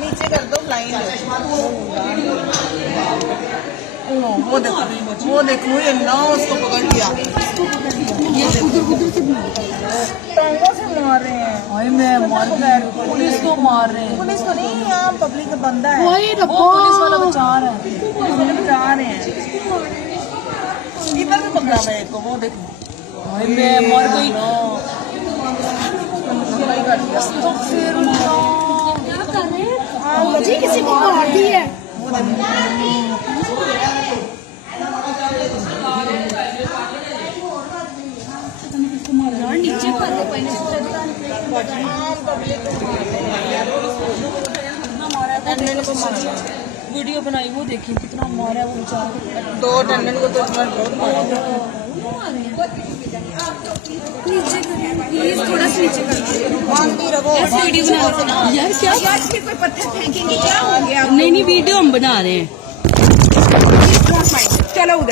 नीचे कर दो लाइन। वो देखो ये ना उसको पकड़ लिया। ये कुदर से टांगों से मार रहे हैं। भाई मैं मर गया, पुलिस को मार रहे हैं। पुलिस तो नहीं, यहाँ पब्लिक का बंदा है। वही पुलिस वाला बचा रहा है। पुलिस वाले बचा रहे हैं। इधर से पकड़ा मैं एक को, वो देखो। भाई मैं मर गई। जी किसी को मार दी है। यार नीचे कर दो पहले वीडियो बनाई वो देखी कितना मारा है वो बेचारा। 2 अटेंडेंट को तो बहुत मारा। नीचे प्लीज थोड़ा सा नीचे कर वीडियो बना यार क्या यार कोई पत्थर फेंकेंगे क्या हो गया। नहीं वीडियो हम बना रहे हैं। चलो उधर।